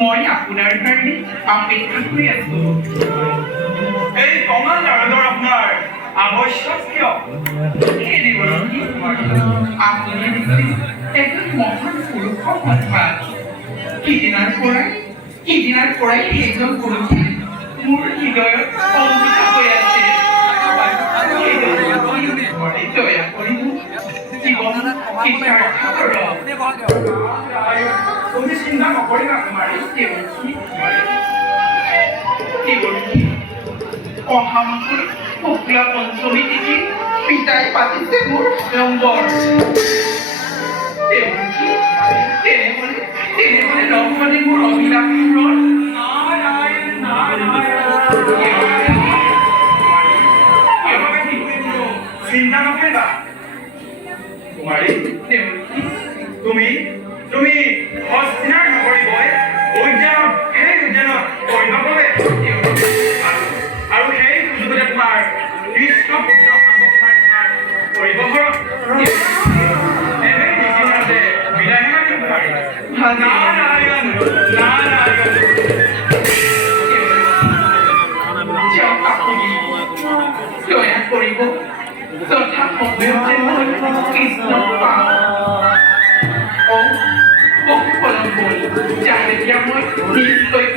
মই আপোনাৰ কাৰণে অপেক্ষা কৰি আছো। এই কমাল নাৰদৰ আপোনাৰ আৱশ্যক কিয়? আপুনি এজন মহান পুৰুষৰ সন্তান। সিদিনাৰ পৰাই সেইজন পুৰুষে মোৰ হৃদয়ত অংকিত হৈ আছে। দয়া কৰি জীৱন কৃতাৰ্থ কৰক। তুমি চিন্তা নকৰিবা কুমাৰী। অহা মাহৰ শুক্লা পঞ্চমী তিথি পিতাই পাতিছে মোৰ স্বয়ংবৰ। তেনেহ'লে Tiene el ojo de muro y la flor. চিন্তা নকৰিবা কুমাৰী তুমি তুমি হস্তিনাৰ নকৰিবই উদ্যানত সেই উদ্যানত কৰিব বাবে আৰু সেই সুযোগতে তোমাৰ কৃষ্ণ পুত্ৰ সাম্বকুমাৰ কৰিব ঘৰত এনে নিচিনাতে বিদায় মাতি কুমাৰী Narayan Narayan Doya Koribo, Sota Mobility, Kৃষ্ণ পাওঁ ও বহু ফলন কৰি যাৰে মই নিশ্চয়